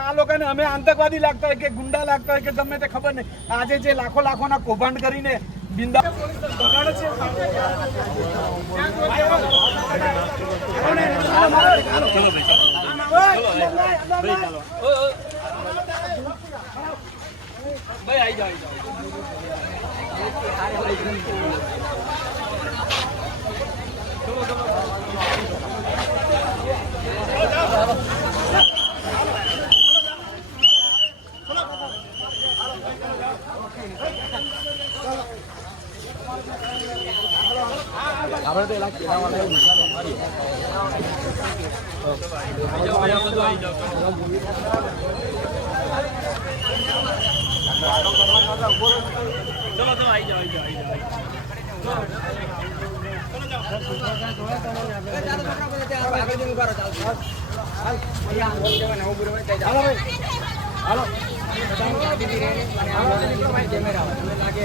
આ લોકોને અમે આતંકવાદી લાગતા હોય કે ગુંડા લાગતા હોય કે તમને તે ખબર નહીં. આજે જે લાખો લાખોના કૌભાંડ કરીને બિંદા ચલો તો આવી જાઓ આવી જાઓ આવી જાઓ હાલો હાલો લાગે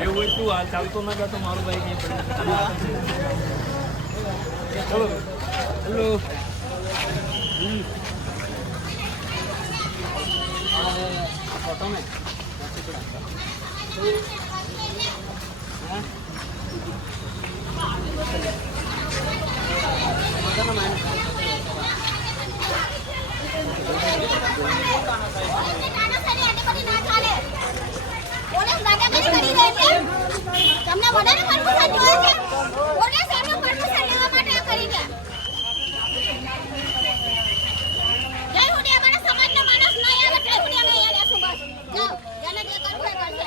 એવું હોય તું હાલ ચાલતો ના જતો મારો ભાઈ નહીં પડે ચલો હેલો ફોટો મેં તમને વધારે પરમિશન જોઈએ છે પોલીસ એમનું પરમિશન લેવા માટે આ કરી ગયા જય હુડી અમારા સમાજનો માણસ નહીં આવે જય હુડી અમે અહીંયા રહેશું બસ જાઓ જેને જે કરવું હોય કરશે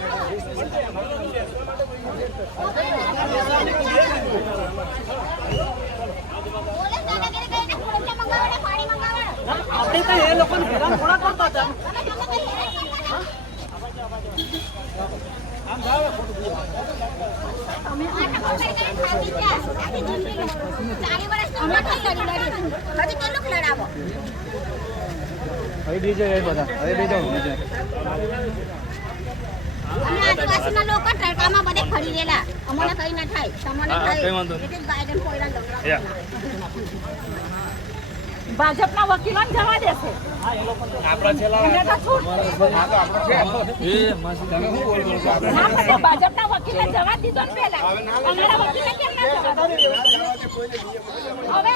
આપણે તો એ લોકોને હેરાન થોડા કરતા હતા. આટલા કરી કરી થાકી ગયા આદિવાસીના લોકો તડકામાં બધે ફરી રહેલા. અમને કઈ ના થાય. તમને. એટલે ભાજપના વકીલોને જવા દેશે. ભાજપના વકીલે જવા દીધો ને પહેલા અમારા વકીલે કેમ ના જવા હવે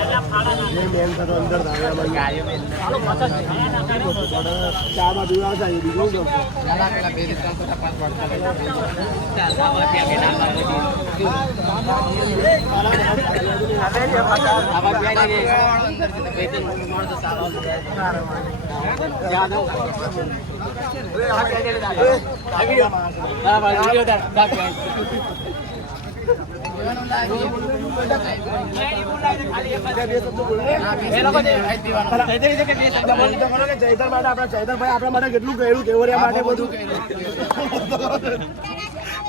ગમશે ચૈતર માટે આપણા ચૈતરભાઈ આપણા માટે કેટલું કર્યું કેવડિયા માટે બધું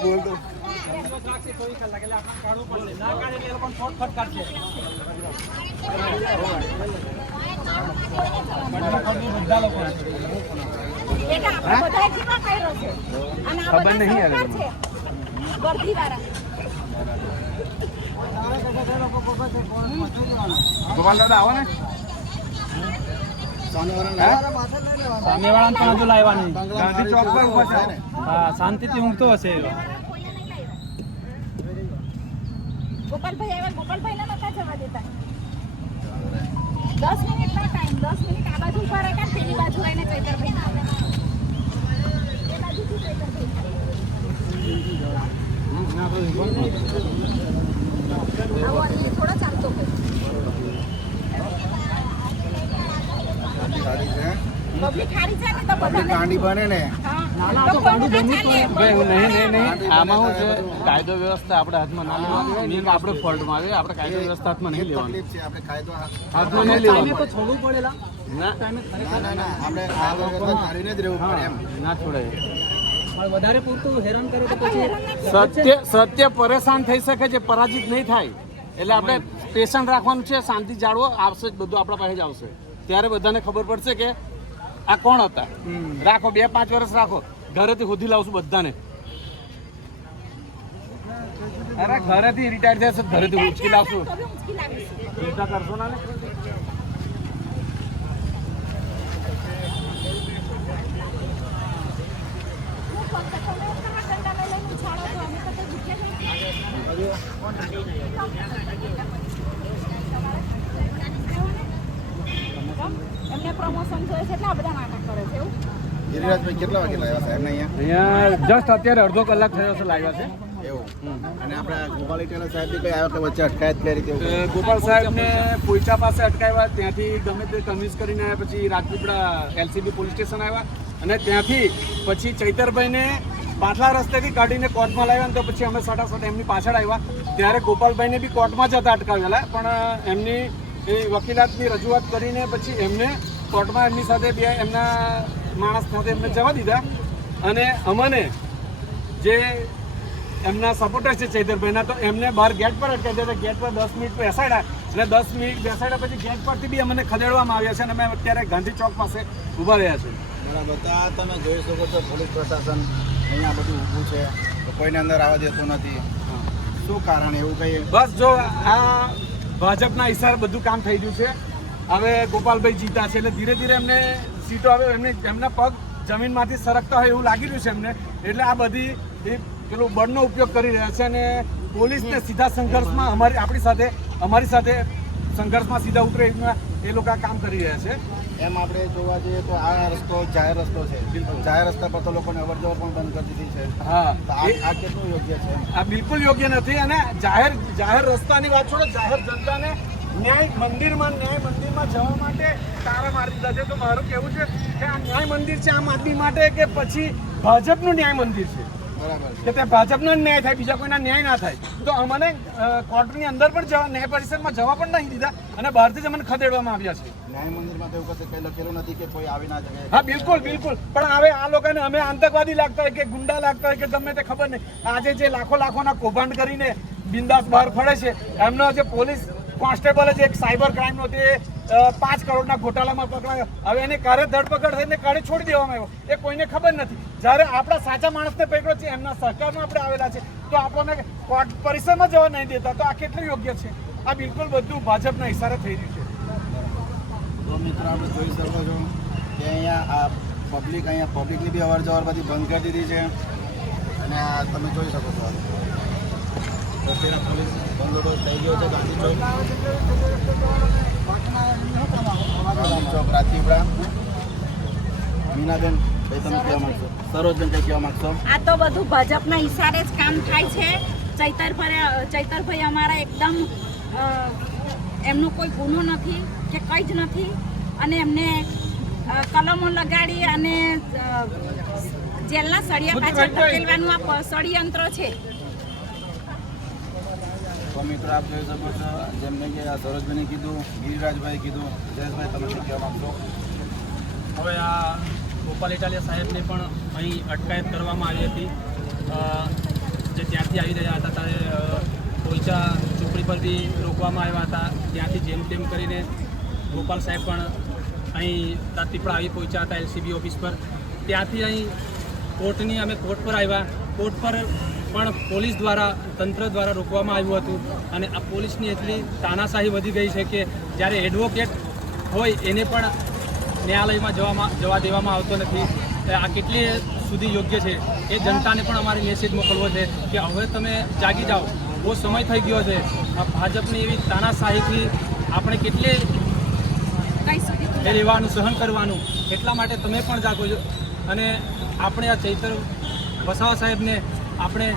બોલતો બેટા આપણે બધાએ જીવા કર્યો છે અને આ બધા સરકાર છે વર્દીવાળા. ગોપાલ દાદા આવો ને. સામેવાળાને પણ હજુ લાવ્યા ગાંધી ચોક પર ઊભા છે. હા શાંતિથી ઊંઘતો હશે ગોપાલભાઈ આવ્યા ગોપાલભાઈને નતા જવા દેતા દસ મિનિટનો ટાઈમ દસ મિનિટ આ બાજુ ઊભા રહ્યા ને પેલી બાજુ આવીને ચૈતરભાઈ ના આવ્યા એ બાજુથી ચૈતરભાઈ આવો અહીંયા થોડો ચાલતો પબ્લિક હારી છે ગાંડી બને ને. હા આમાં શું છે કાયદો વ્યવસ્થા આપણે હાથમાં ના લેવાની આપણે ફોલ્ટમાં આવે આપણે કાયદો વ્યવસ્થા હાથમાં નહીં લેવાની. આપણે કાયદો હાથમાં નહીં લેવાનું. તો છોડવું પડેલા ના. ના ના ના. આપણે આ વ્યવસ્થા ધારીને જ રહેવું પડે એમ. ના છોડાય. વધારે પૂરતું હેરાન કરે તો પછી સત્ય સત્ય પરેશાન થઈ શકે છે પરાજિત નહીં થાય. એટલે આપણે પેશન્ટ રાખવાનું છે શાંતિ જાળવો આવશે જ બધું આપણા પાસે જ આવશે. ત્યારે બધાને ખબર પડશે કે આ કોણ હતા? રાખો બે પાંચ વર્ષ રાખો. ઘરેથી શોધી લાવશું બધાને. અરે ઘરેથી રિટાયર થશે ઘરેથી ઉચકી લાવશું. ચિંતા કરશો ના ને હું ફક્ત તમે એટલા દંડાને લઈને ઉછાળો છો અમે તો તે ભૂખ્યા નહીં એમને પ્રમોશન જોઈએ છે એટલે આ બધા નાટક કરે છે એવું? ગિરિરાજભાઈ કેટલા વાગે લાવ્યા સાહેબ અહીંયા? અહીંયા જસ્ટ અત્યારે અડધો કલાક થયો છે લાવ્યા છે. એવું. અને આપણા ગોપાલી ટેલર સાહેબ કઈ આવ્યા કે વચ્ચે અટકાયત કરી અ, ગોપાલ સાહેબને પોઈચા પાસે અટકાવ્યા ત્યાંથી ગમે તે કન્વિન્સ કરીને આવ્યા પછી રાજપીપળા એલસીબી પોલીસ સ્ટેશન આવ્યા. અને ત્યાંથી પછી ચૈતરભાઈને પાછલા રસ્તેથી કાઢીને કોર્ટમાં લાવ્યા ને તો પછી અમે સટાસટ એમની પાછળ આવ્યા. ત્યારે ગોપાલભાઈને બી કોર્ટમાં જતા અટકાવેલા પણ એમની એ વકીલાતની રજૂઆત કરીને પછી એમને કોર્ટમાં એમની સાથે બે એમના માણસ સાથે એમને જવા દીધા. અને અમને જે એમના સપોર્ટર છે ચૈતરભાઈના તો એમને બહાર ગેટ પર અટકાવી દીધા. ગેટ પર દસ મિનિટ બેસાડ્યા. અને દસ મિનિટ બેસાડ્યા પછી ગેટ પરથી બી અમને ખદેડવામાં આવ્યા છે અને અમે અત્યારે ગાંધી ચોક પાસે ઊભા રહ્યા છે બરાબર. તો આ તમે જોઈ શકો છો પોલીસ પ્રશાસન અહીંયા બધું ઊભું છે. તો કોઈને અંદર આવવા દેતું નથી. શું કારણ? એવું કંઈ? બસ જો આ ભાજપના હિસાબે બધું કામ થઈ ગયું છે. હવે ગોપાલભાઈ જીતા છે એટલે ધીરે ધીરે એમને સીટો હવે એમને એમના પગ જમીનમાંથી સરકતા હોય એવું લાગી રહ્યું છે એમને. એટલે આ બધી એ પેલું બળનો ઉપયોગ કરી રહ્યા છે અને પોલીસને સીધા સંઘર્ષમાં અમારી આપણી સાથે અમારી સાથે સંઘર્ષમાં સીધા ઉતરે એ લોકો કામ કરી રહ્યા છે. એમ આપણે જોવા જઈએ તો આ રસ્તો જાહેર રસ્તો છે. જાહેર રસ્તા પર તો લોકોને અવર જવર પણ બંધ કરી દીધી છે. હા. આ કેટલું યોગ્ય છે? આ બિલકુલ યોગ્ય નથી અને જાહેર જાહેર રસ્તાની વાત છોડો જાહેર જનતાને ન્યાય મંદિરમાં ન્યાય મંદિરમાં જવા માટે તારા મારી દીધા છે. તો મારું કહેવું છે કે આ ન્યાય મંદિર છે આમ આદમી માટે કે પછી ભાજપનું ન્યાય મંદિર છે? કે તે ભાજપનો ન્યાય થાય બીજા કોઈના ન્યાય ના થાય. તો અમને કોર્ટની અંદર પણ જવા ન્યાય પરિષદમાં જવા પણ નહીં દીધા અને બહારથી જ અમને ખદેડવામાં આવ્યા છે. ન્યાય મંદિરમાં તો એવું કશે કઈ લખેલું નથી કે કોઈ આવી ના જાય હા બિલકુલ બિલકુલ. પણ હવે આ લોકોને અમે આતંકવાદી લાગતા હોય કે ગુંડા લાગતા હોય કે ગમે તે ખબર નહીં. આજે જે લાખો લાખોના કૌભાંડ કરીને બિંદાસ બહાર ફરે છે એમનો જે પોલીસ કોન્સ્ટેબલ જે એક સાયબર ક્રાઇમનો તે પાંચ કરોડના ઘોટાલામાં પકડાયો. હવે એને કારે ધરપકડ થઈને કાળે છોડી દેવામાં આવ્યો. એ કોઈને ખબર નથી. જ્યારે આપણા સાચા માણસને પકડ્યો છે, એમના સહકારમાં આપણે આવેલા છે, તો આપણને કોર્ટ પરિસરમાં જવા નહીં દેતા, તો આ કેટલું યોગ્ય છે? આ બિલકુલ બધું ભાજપના ઇશારે થઈ રહ્યું છે. જોઈ શકો છો કે અહીંયા આ પબ્લિક અહીંયા પબ્લિકની બી અવર જવર બધી બંધ કરી દીધી છે. અને આ તમે જોઈ શકો છો. પોલીસ થઈ ગયો છે ચોક રાજપીપળા મીનાબેન તમે કહેવા માંગશો? સરોજબેન કઈ કહેવા માંગશો? આ તો બધું ભાજપના ઈશારે જ કામ થાય છે. ચૈતરભાઈ ચૈતરભાઈ અમારા એકદમ એમનો કોઈ ગુનો નથી કે કંઈ જ નથી. અને એમને કલમો લગાડી અને જેલના સળિયા પાછળ ધકેલવાનું આ ષડયંત્ર છે. તો મિત્રો આપ જોઈ શકો છો. જેમને કે આ સરોજભાઈને કીધું ગિરિરાજભાઈ કીધું, જયેશભાઈ, તમે શું કહેવા માગશો? હવે આ ગોપાલ ઇટાલિયા સાહેબને પણ અહીં અટકાયત કરવામાં આવી હતી. જે ત્યાંથી આવી રહ્યા હતા, ત્યારે પોઈચા ચોકડી પર બી રોકવામાં આવ્યા હતા. ત્યાંથી જેમ તેમ કરીને ગોપાલ સાહેબ પણ અહીં તાતીપડા આવી પહોંચ્યા હતા એલસીબી ઓફિસ પર. ત્યાંથી અહીં કોર્ટની, અમે કોર્ટ પર આવ્યા. કોર્ટ પર પણ પોલીસ દ્વારા, તંત્ર દ્વારા રોકવામાં આવ્યું હતું. અને આ પોલીસની એટલી તાનાશાહી વધી ગઈ છે કે જ્યારે એડવોકેટ હોય એને પણ ન્યાયાલયમાં જવામાં, જવા દેવામાં આવતો નથી. આ કેટલી સુધી યોગ્ય છે એ જનતાને પણ અમારે મેસેજ મોકલવો છે કે હવે તમે જાગી જાઓ. બહુ સમય થઈ ગયો છે. આ ભાજપની એવી તાનાશાહીથી આપણે કેટલી એ રહેવાનું, સહન કરવાનું, એટલા માટે તમે પણ જાગો છો. અને આપણે આ ચૈતર વસાવા સાહેબને આપણે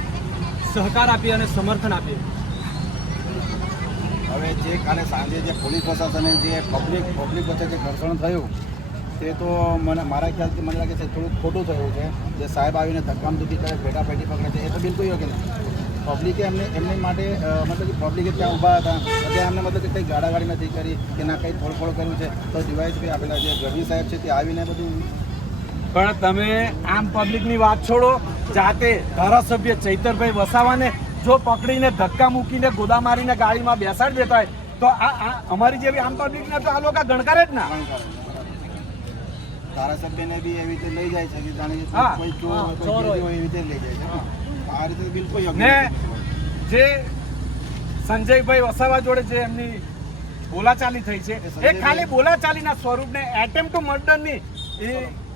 સહકાર આપીએ અને સમર્થન આપીએ. હવે જે કાલે સાંજે જે પોલીસ પ્રશાસને જે પબ્લિક પબ્લિક વચ્ચે જે ઘર્ષણ થયું તે તો મને મારા ખ્યાલથી મને લાગે છે થોડું ખોટું થયું છે. જે સાહેબ આવીને ધક્કામધુક્કી કરે ભેટા પેટી પકડે છે એ તો બિલકુલ યોગ્ય નથી. પબ્લિકે એમને એમની માટે મતલબ કે પબ્લિકે ત્યાં ઊભા હતા ત્યાં એમને મતલબ કે કંઈ ગાડાગાડી નથી કરી કે ના કંઈ થોડું થોડું કર્યું છે. તો ડીવાયસપી આપેલા જે ગઢવી સાહેબ છે તે આવીને બધું પણ તમે આમ પબ્લિકની વાત છોડો જાતે ધારાસભ્ય ચૈતરભાઈ વસાવાને જો પકડીને ધક્કા મૂકીને ગોદા મારીને ગાડીમાં બેસાડી દેતા હોય તો આ આ અમારી જેવી આમ પબ્લિકને તો આ લોકો ગણકારે જ ના. ધારાસભ્યને બી એવી રીતે લઈ જાય છે કે જાણે કોઈ ચોર હોય, હોય એવી રીતે લઈ જાય છે. આ રીતે બિલકુલ ને જે સંજયભાઈ વસાવા જોડે જે એમની બોલાચાલી થઈ છે એ ખાલી બોલાચાલીના સ્વરૂપને એટેમ્પ ટુ મર્ડરની એ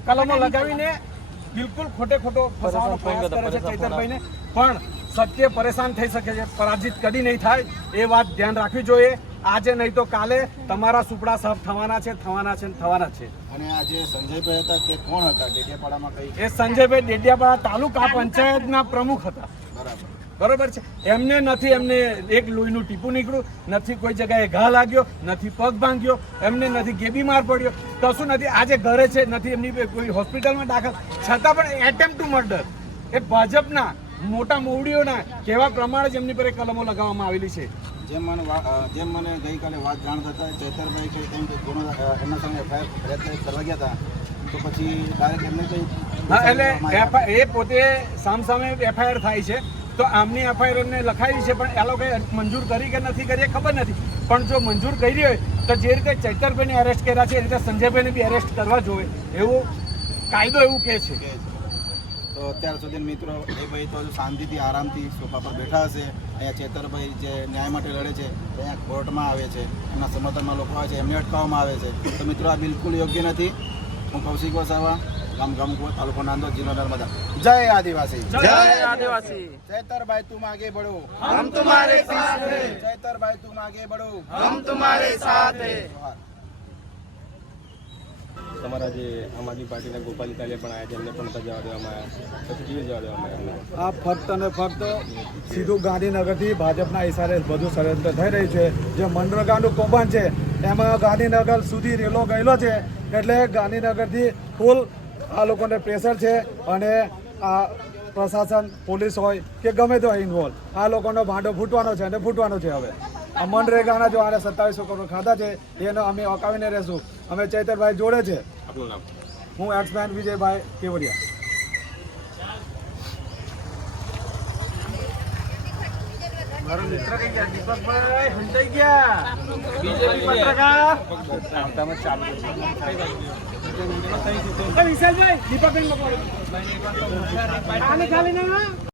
કલમો લગાવીને બિલકુલ ખોટે ખોટો ફસાવાનો પ્રયાસ કરે છે ચૈતરભાઈને. પણ સત્ય પરેશાન થઈ શકે છે પરાજિત કદી નહીં થાય એ વાત ધ્યાન રાખવી જોઈએ. આજે નહીં તો કાલે તમારા સુપડા સાફ થવાના છે થવાના છે ને થવાના છે. અને આ જે સંજયભાઈ હતા તે કોણ હતા? ડેડિયાપાડામાં કઈ એ સંજયભાઈ ડેડિયાપાડા તાલુકા પંચાયતના પ્રમુખ હતા. બરાબર. બરોબર છે? એમને નથી એમને એક લોહીનું ટીપું નીકળ્યું નથી કોઈ જગ્યાએ ઘા લાગ્યો નથી પગ ભાંગ્યો એમને નથી ગેબી માર પડ્યો કશું નથી. આજે ઘરે છે નથી એમની કોઈ હોસ્પિટલમાં દાખલ. છતાં પણ એટેમ્પ ટુ મર્ડર એ ભાજપના મોટા મોવડીઓના કહેવા પ્રમાણે જ એમની પર કલમો લગાવવામાં આવેલી છે. જેમ મને જેમ મને ગઈકાલે વાત જાણ થતા ચેતરભાઈ કંઈ એમ ગુનો એમના સામે એફઆઈઆર કરવા ગયા હતા તો પછી ડાયરેક્ટ એમને કંઈ હા એટલે એ પોતે સામસામે એફઆઈઆર થાય છે. તો આમની એફઆઈઆરને લખાવી છે, પણ એ લોકોએ મંજૂર કરી કે નથી કરી એ ખબર નથી. પણ જો મંજૂર કરી હોય, તો જે રીતે ચૈતરભાઈને અરેસ્ટ કર્યા છે, એ રીતે સંજયભાઈને બી અરેસ્ટ કરવા જોઈએ એવું કાયદો એવું કહે છે. તો અત્યાર સુધી મિત્રો, એ ભાઈ તો શાંતિથી આરામથી સોફા પર બેઠા હશે. અહીંયા ચેતરભાઈ જે ન્યાય માટે લડે છે અહીંયા કોર્ટમાં આવે છે. એમના સમર્થનમાં લોકો આવે છે, એમને અટકાવવામાં આવે છે. તો મિત્રો, આ બિલકુલ યોગ્ય નથી. હું કૌશિક વસાવા ગામ ગામ તાલુકો નાંદો જિલ્લો નર્મદા. જય આદિવાસી. જય આદિવાસી. ચૈતરભાઈ તું આગે બઢો હમ તુમારે સાથ હૈ. ચૈતરભાઈ તું આગે બઢો હમ તુમારે સાથ હૈ. તમારા જે આમ આદમી પાર્ટીના ગોપાલ ઇટાલિયા પણ આવ્યા છે એમને પણ જવા દેવામાં આવ્યા પછી કેવી જવા દેવામાં આવ્યા આ ફક્ત અને ફક્ત સીધું ગાંધીનગરથી ભાજપના ઇશારે બધું ષડયંત્ર થઈ રહ્યું છે. જે મનરેગાનું કૌભાંડ છે એમાં ગાંધીનગર સુધી રેલો ગયેલો છે. એટલે ગાંધીનગરથી ફૂલ આ લોકોને પ્રેશર છે અને આ પ્રશાસન પોલીસ હોય કે ગમે તે હોય ઇન્વોલ્વ આ લોકોનો ભાંડો ફૂટવાનો છે અને ફૂટવાનો છે હવે. આ મનરેગાના જો આને સત્તાવીસો કરોડ ખાધા છે એને અમે અકાવીને રહેશું. અમે ચૈતરભાઈ જોડે છે. હું એક્સમેન વિજયભાઈ કેવડિયા. મારો મિત્ર કઈ ગયા? દીપકભાઈ ગયા? બીજેપી પત્રકાર? વિશાલભાઈ દીપકભાઈ આને ખાલી ના